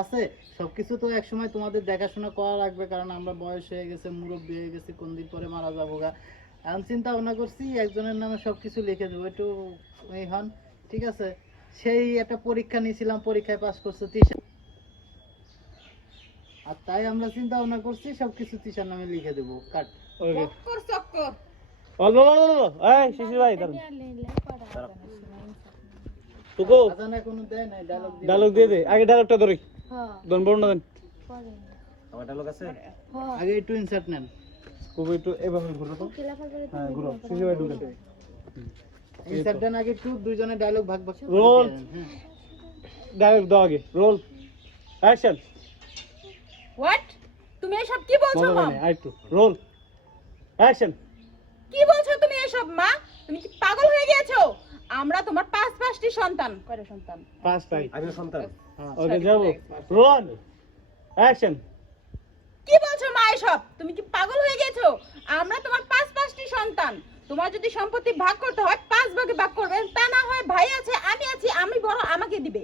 আছে সবকিছু তো একসময় তোমাদের দেখাশোনা করা লাগবে কারণ আমরা বয়স হয়ে গেছে মুরব্বী হয়ে গেছে কোন দিন পরে মারা যাব গা। এখন চিন্তা ভাবনা করছি একজনের নামে সবকিছু লিখে দেবো একটু এই হন ঠিক আছে? সেই একটা পরীক্ষা নিয়েছিলাম পরীক্ষায় পাস করছে তিশা। আর তাই আমরা চিন্তা ভাবনা করছি সবকিছু তিশার নামে লিখে দেবো কাট। ওকে। চক্কর চক্কর। অল্প অল্প অল্প এই শিশির ভাই দাঁড়ান। ডায়লগ ডায়লগ দিয়ে দে। আগে ডায়লগটা ধরে। হ্যাঁ। দন বড় না দেন আগে একটু ইনসার্ট নেন। খুব একটু এভাবে ঘুরো তো। হ্যাঁ ঘুরো। ভাই ঢুকে ইনসার্ট দেন আগে একটু দুইজনে ডায়লগ ভাগ ভাগ. দিয়ে দেন, হ্যাঁ। ডায়লগ দাও আগে। রোল। অ্যাকশন হোয়াট তুমি এসব কি বলছো মা? আরেকটু রোল। অ্যাকশন কি বলছো তুমি এসব মা? তুমি কি পাগল হয়ে গেছো আমরা তোমার পাঁচটি সন্তান। কয়টা সন্তান? পাঁচটাই আমি সন্তান। হ্যাঁ। ওকে যাব। রোল অ্যাকশন কি বলছো মা এসব? তুমি কি পাগল হয়ে গেছো? আমরা তোমার পাঁচ পাঁচটি সন্তান। তোমার যদি সম্পত্তি ভাগ করতে হয় পাঁচ ভাগে ভাগ করবে। তা না হয় ভাই আছে আমি আছি আমি বড় আমাকে দিবে।